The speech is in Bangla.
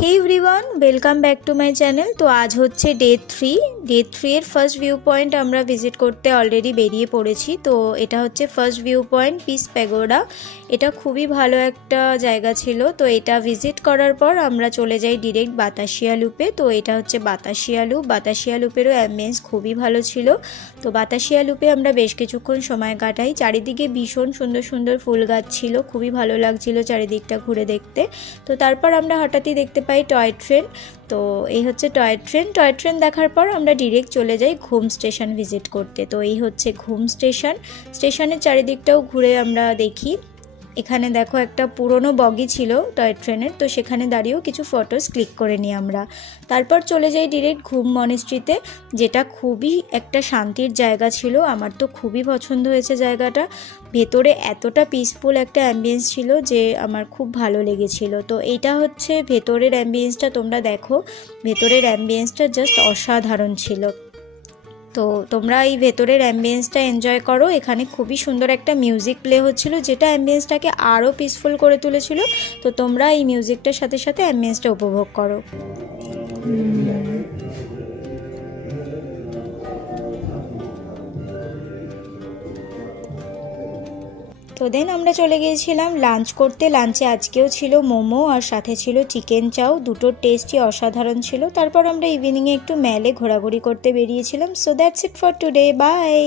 Hey everyone welcome back to my channel. तो आज होच्छे डे 3 এর ফার্স্ট ভিউ পয়েন্ট আমরা ভিজিট করতে অলরেডি বেরিয়ে পড়েছি। তো এটা হচ্ছে first view point Peace Pagoda. এটা খুবই ভালো একটা জায়গা ছিল। তো এটা ভিজিট করার পর আমরা চলে যাই ডিরেক্ট বাতাসিয়া লুপে। তো এটা হচ্ছে বাতাসিয়া লুপ। বাতাসিয়া লুপেরও অ্যাম্বিয়েন্স খুবই ভালো ছিল। তো বাতাসিয়া লুপে আমরা বেশ কিছুক্ষণ সময় কাটাই। চারিদিকে ভীষণ সুন্দর সুন্দর ফুল গাছ ছিল, খুবই ভালো লাগছিল চারিদিকটা ঘুরে দেখতে। তো তারপর আমরা হঠাৎই দেখতে পাই টয় ট্রেন। তো এই হচ্ছে টয় ট্রেন দেখার পর আমরা ডিরেক্ট চলে যাই ঘুম স্টেশন ভিজিট করতে। তো এই হচ্ছে ঘুম স্টেশনের চারিদিকটাও ঘুরে আমরা দেখি। এখানে দেখো একটা পুরনো বগি ছিল টয় ট্রেনের, তো সেখানে দাঁড়িয়েও কিছু ফটোস ক্লিক করে নিই আমরা। তারপর চলে যাই ডিরেক্ট ঘুম মনেস্ট্রিতে, যেটা খুবই একটা শান্তির জায়গা ছিল। আমার তো খুবই পছন্দ হয়েছে জায়গাটা। ভেতরে এতটা পিসফুল একটা অ্যাম্বিয়েন্স ছিল যে আমার খুব ভালো লেগেছিল। তো এইটা হচ্ছে ভেতরের অ্যাম্বিয়েন্সটা, তোমরা দেখো ভেতরের অ্যাম্বিয়েন্সটা জাস্ট অসাধারণ ছিল। তো তোমরা এই ভেতরের অ্যাম্বিয়েন্সটা এনজয় করো। এখানে খুবই সুন্দর একটা মিউজিক প্লে হচ্ছিল, যেটা অ্যাম্বিয়েন্সটাকে আরও পিসফুল করে তুলেছিল। তো তোমরা এই মিউজিকটার সাথে সাথে অ্যাম্বিয়েন্সটা উপভোগ করো। তো দেন আমরা চলে গিয়েছিলাম লাঞ্চ করতে। লাঞ্চে আজকেও ছিল মোমো আর সাথে ছিল চিকেন চাও। দুটোর টেস্টই অসাধারণ ছিল। তারপর আমরা ইভিনিংয়ে একটু মেলে ঘোরাঘুরি করতে বেরিয়েছিলাম। So that's it for today, by.